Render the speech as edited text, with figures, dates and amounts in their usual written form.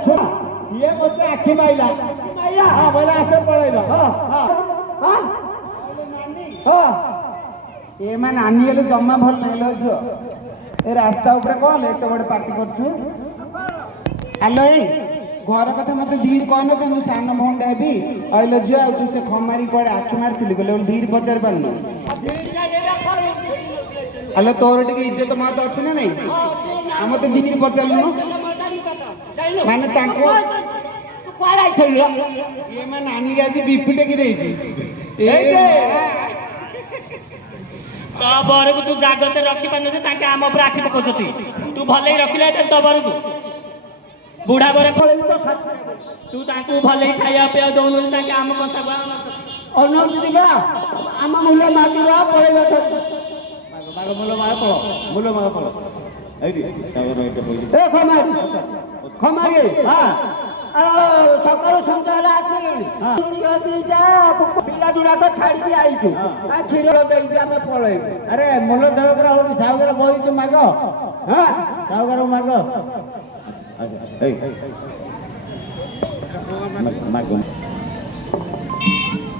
ସିଏ ମତେ ଆଖି ମାଇଲା ହଁ ବୋଇଲା ଆସ ପଳେଇଲ ଏମା ନାନୀ ହେଲେ ଜମା ଭଲ ନାହିଁ ଲୋ ଝିଅ। ଏ ରାସ୍ତା ଉପରେ କଣ ଏତେ ବଡ ପାର୍ଟି କରୁଛୁ? ହ୍ୟାଲୋ ଏଇ ଘର କଥା ମତେ ଧୀର କହିନ କିନ୍ତୁ ସାନ ଭଉଣୀଟା ହେବି କହିଲ ଝିଅ ଆଉ ତୁ ସେ ଖମାରି କୁଆଡେ ଆଖି ମାରିଥିଲି କହିଲେ ଧୀର ପଚାରି ପାରୁନୁ। ହ୍ୟାଲୋ ତୋର ଟିକେ ଇଜ୍ଜତ ମହତ ଅଛି ନା ନାଇଁ? ଆଉ ମତେ ଧୀର ପଚାରିଲୁନୁ ମାନେ ତାଙ୍କୁ ଇଏ ମା ନାନୀ ଆଜି ବିପି ଟେକି ଦେଇଛି। ତ ବରକୁ ତୁ ଜାଗତେ ରଖିପାରୁନୁ ଯେ ତାଙ୍କେ ଆମ ଉପରେ ଆଖି ପକାଉଛନ୍ତି। ତୁ ଭଲେଇ ରଖିଲେ ତ ବରକୁ ବୁଢା ବର ତୁ ତାଙ୍କୁ ଭଲେଇ ଖାଇବା ପିଇବା ଦଉନୁ ତାଙ୍କେ ଆମ କଥା ଅନଉଛି ଯିବା ଆମ ମୂଲ୍ୟ ମାଗିବା ପଳେଇବା ଖମାରି ସକାଳୁ ସନ୍ଧ୍ୟା ହେଲା ଆସିଲୁଣି ଦିଟା ପିଲା ଗୁଡାକ ଛାଡିକି ଆଇଛୁ କ୍ଷୀର ଦେଇକି ଆମେ ପଳେଇବୁ। ଆରେ ମୂଲ ଦେହକରା ହଉନି ସାହୁକାର ବହିଛୁ ମାଗ ସାହୁକାର ମାଗ ମାଗ